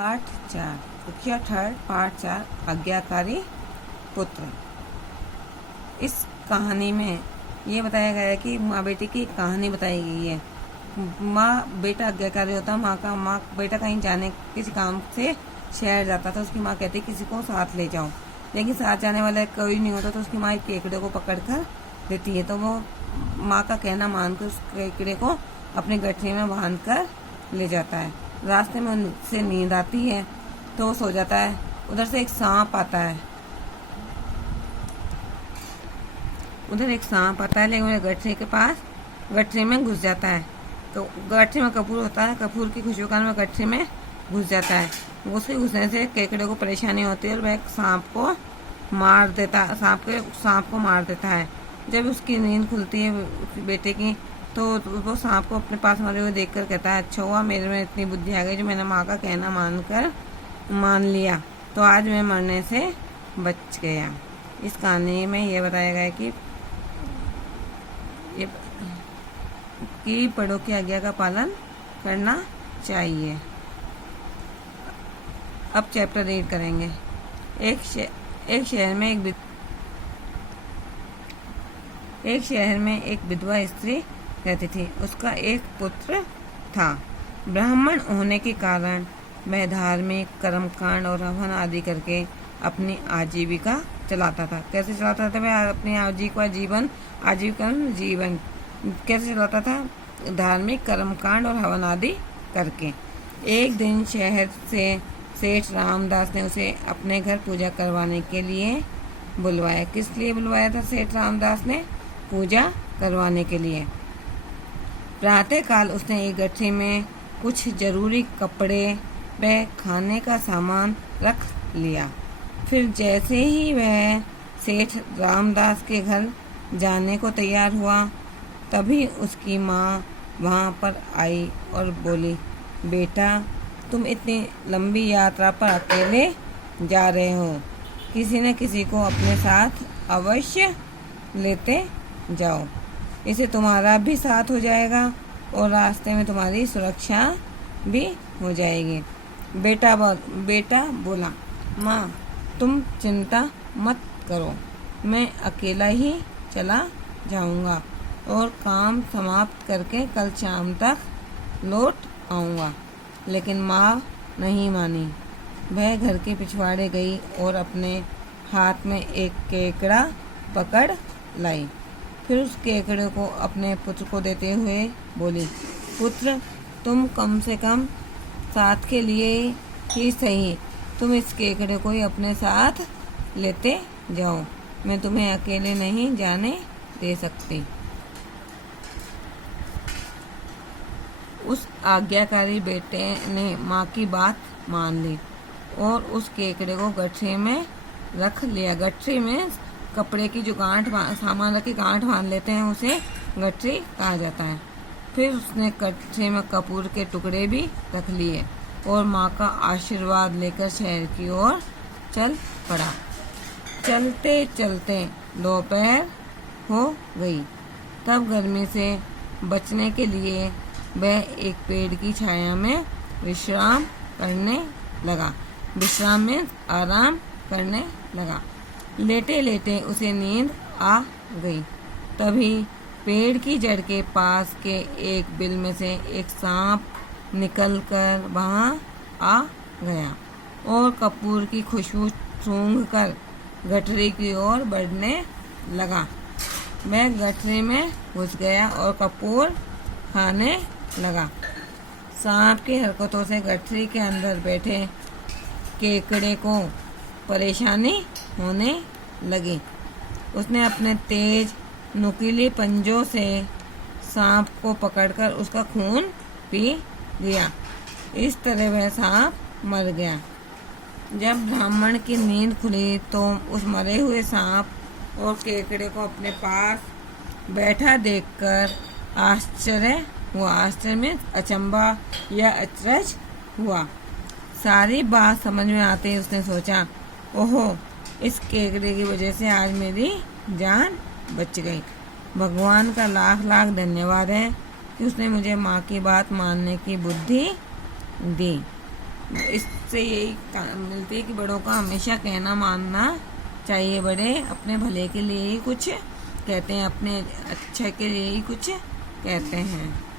पाठ 4 उखिया थर्ड पाठ 4 आज्ञाकारी पुत्र। इस कहानी में ये बताया गया है कि माँ बेटे की कहानी बताई गई है। माँ बेटा आज्ञाकारी होता, माँ बेटा कहीं जाने किसी काम से शहर जाता था। उसकी माँ कहती किसी को साथ ले जाओ, लेकिन साथ जाने वाला कोई नहीं होता, तो उसकी माँ एक केकड़े को पकड़ कर देती है। तो वो माँ का कहना मानकर उस केकड़े को अपने गठरी में बांध कर ले जाता है। रास्ते में उनसे नींद आती है तो वो सो जाता है। उधर से एक सांप आता है, लेकिन वो गठरी के पास गठरी में घुस जाता है। तो गठरी में कपूर होता है, कपूर की खुशबू के कारण में गठरी में घुस जाता है। उसके घुसने से केकड़े को परेशानी होती है और वह सांप को मार देता है। जब उसकी नींद खुलती है बेटे की, तो वो सांप को अपने पास मरे हुए देखकर कहता है, अच्छा हुआ मेरे में इतनी बुद्धि आ गई जो मैंने माँ का कहना मान लिया, तो आज मैं मरने से बच गया। इस कहानी में यह बताया गया है कि बड़ों की आज्ञा का पालन करना चाहिए। अब चैप्टर रीड करेंगे। एक शहर में एक विधवा स्त्री रहती थी। उसका एक पुत्र था। ब्राह्मण होने के कारण वह धार्मिक कर्मकांड और हवन आदि करके अपनी आजीविका चलाता था। कैसे चलाता था वह अपनी आजीवन कैसे चलाता था? धार्मिक कर्मकांड और हवन आदि करके। एक दिन शहर से सेठ रामदास ने उसे अपने घर पूजा करवाने के लिए बुलवाया। किस लिए बुलवाया था सेठ रामदास ने? पूजा करवाने के लिए। प्रातःकाल उसने एक गठरी में कुछ जरूरी कपड़े व खाने का सामान रख लिया। फिर जैसे ही वह सेठ रामदास के घर जाने को तैयार हुआ, तभी उसकी माँ वहाँ पर आई और बोली, बेटा तुम इतनी लंबी यात्रा पर अकेले जा रहे हो, किसी न किसी को अपने साथ अवश्य लेते जाओ, इससे तुम्हारा भी साथ हो जाएगा और रास्ते में तुम्हारी सुरक्षा भी हो जाएगी। बेटा बोला, माँ तुम चिंता मत करो, मैं अकेला ही चला जाऊंगा और काम समाप्त करके कल शाम तक लौट आऊंगा। लेकिन माँ नहीं मानी। वह घर के पिछवाड़े गई और अपने हाथ में एक केकड़ा पकड़ लाई। फिर उस केकड़े को अपने पुत्र को देते हुए बोली, पुत्र तुम कम से कम साथ के लिए ही सही, तुम इस केकड़े को ही अपने साथ लेते जाओ, मैं तुम्हें अकेले नहीं जाने दे सकती। उस आज्ञाकारी बेटे ने माँ की बात मान ली और उस केकड़े को गठरी में रख लिया। गठरी में कपड़े की जो सामान रख के गांठ बांध लेते हैं, उसे गठरी कहा जाता है। फिर उसने गठरी में कपूर के टुकड़े भी रख लिए और माँ का आशीर्वाद लेकर शहर की ओर चल पड़ा। चलते चलते दोपहर हो गई। तब गर्मी से बचने के लिए वह एक पेड़ की छाया में विश्राम में आराम करने लगा। लेटे लेटे उसे नींद आ गई। तभी पेड़ की जड़ के पास के एक बिल में से एक सांप निकलकर वहां आ गया और कपूर की खुशबू सूंघकर गठरी की ओर बढ़ने लगा। वह गठरी में घुस गया और कपूर खाने लगा। सांप की हरकतों से गठरी के अंदर बैठे केकड़े को परेशानी होने लगी। उसने अपने तेज नुकीले पंजों से सांप को पकड़कर उसका खून पी लिया। इस तरह वह सांप मर गया। जब ब्राह्मण की नींद खुली तो उस मरे हुए सांप और केकड़े को अपने पास बैठा देखकर आश्चर्य में अचंभा या अचरज हुआ। सारी बात समझ में आते ही उसने सोचा, ओहो इस केकड़े की वजह से आज मेरी जान बच गई। भगवान का लाख लाख धन्यवाद है कि उसने मुझे माँ की बात मानने की बुद्धि दी। इससे यही मिलती है कि बड़ों का हमेशा कहना मानना चाहिए। बड़े अपने भले के लिए ही कुछ कहते हैं, अपने अच्छे के लिए ही कुछ कहते हैं।